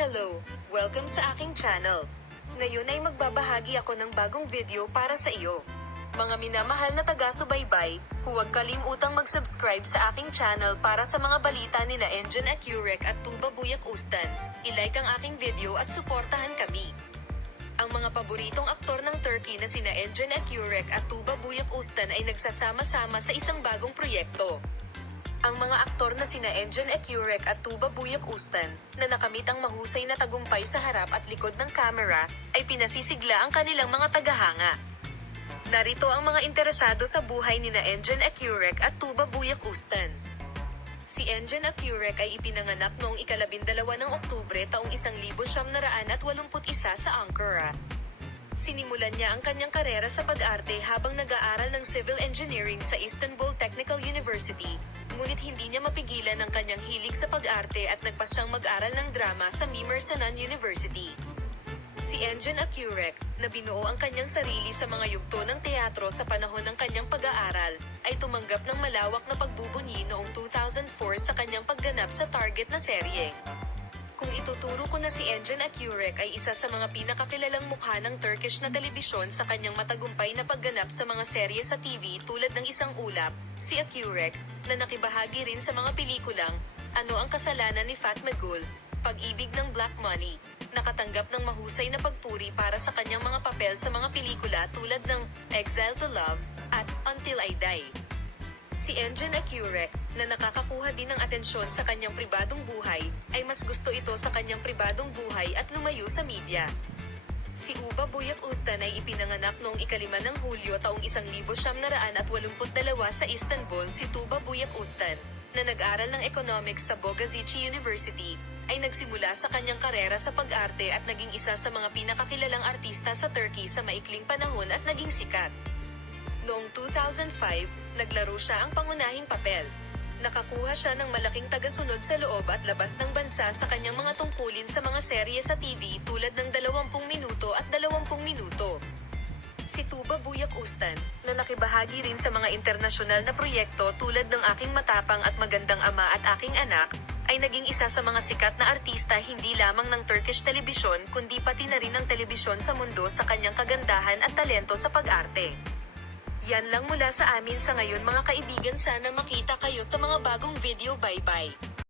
Hello! Welcome sa aking channel. Ngayon ay magbabahagi ako ng bagong video para sa iyo. Mga minamahal na taga-subaybay, huwag kalimutang mag-subscribe sa aking channel para sa mga balita nila Engin Akyurek at Tuba Buyak Ustan. I-like ang aking video at suportahan kami. Ang mga paboritong aktor ng Turkey na sina Engin Akyurek at Tuba Buyak Ustan ay nagsasama-sama sa isang bagong proyekto. Ang mga aktor na sina Engin Akyurek at Tuba Buyak Ustan, na nakamit ang mahusay na tagumpay sa harap at likod ng kamera, ay pinasisigla ang kanilang mga tagahanga. Narito ang mga interesado sa buhay nina Engin Akyurek at Tuba Buyak Ustan. Si Engin Akyurek ay ipinanganak noong ika-12 ng Oktubre taong 1981 sa Ankara. Sinimulan niya ang kanyang karera sa pag-arte habang nag-aaral ng Civil Engineering sa Istanbul Technical University, ngunit hindi niya mapigilan ang kanyang hilig sa pag-arte at nagpasyang mag-aral ng drama sa Mimar Sinan University. Si Engin Akyurek, na binuo ang kanyang sarili sa mga yugto ng teatro sa panahon ng kanyang pag-aaral, ay tumanggap ng malawak na pagbubunyi noong 2004 sa kanyang pagganap sa target na serye. Kung ituturo ko na si Engin Akyurek ay isa sa mga pinakakilalang mukha ng Turkish na telebisyon sa kanyang matagumpay na pagganap sa mga serye sa TV tulad ng Isang Ulap, si Akyurek, na nakibahagi rin sa mga pelikulang Ano ang Kasalanan ni Fatma Gul, Pag-ibig ng Black Money, nakatanggap ng mahusay na pagpuri para sa kanyang mga papel sa mga pelikula tulad ng Exile to Love at Until I Die. Si Engin Akyurek, na nakakakuha din ng atensyon sa kanyang pribadong buhay, ay mas gusto ito sa kanyang pribadong buhay at lumayo sa media. Si Tuba Buyak Ustan ay ipinanganak noong ika-5 ng Hulyo taong 1982 sa Istanbul. Si Tuba Buyak Ustan, na nag-aral ng economics sa Bogazici University, ay nagsimula sa kanyang karera sa pag-arte at naging isa sa mga pinakakilalang artista sa Turkey sa maikling panahon at naging sikat. Noong 2005, naglaro siya ang pangunahing papel. Nakakuha siya ng malaking tagasunod sa loob at labas ng bansa sa kanyang mga tungkulin sa mga serye sa TV tulad ng 20 Minuto at 20 Minuto. Si Tuba Buyak Ustan, na nakibahagi rin sa mga internasyonal na proyekto tulad ng Aking Matapang at Magandang Ama at Aking Anak, ay naging isa sa mga sikat na artista hindi lamang ng Turkish telebisyon kundi pati na rin ng telebisyon sa mundo sa kanyang kagandahan at talento sa pag-arte. Yan lang mula sa amin sa ngayon mga kaibigan, sana makita kayo sa mga bagong video. Bye bye!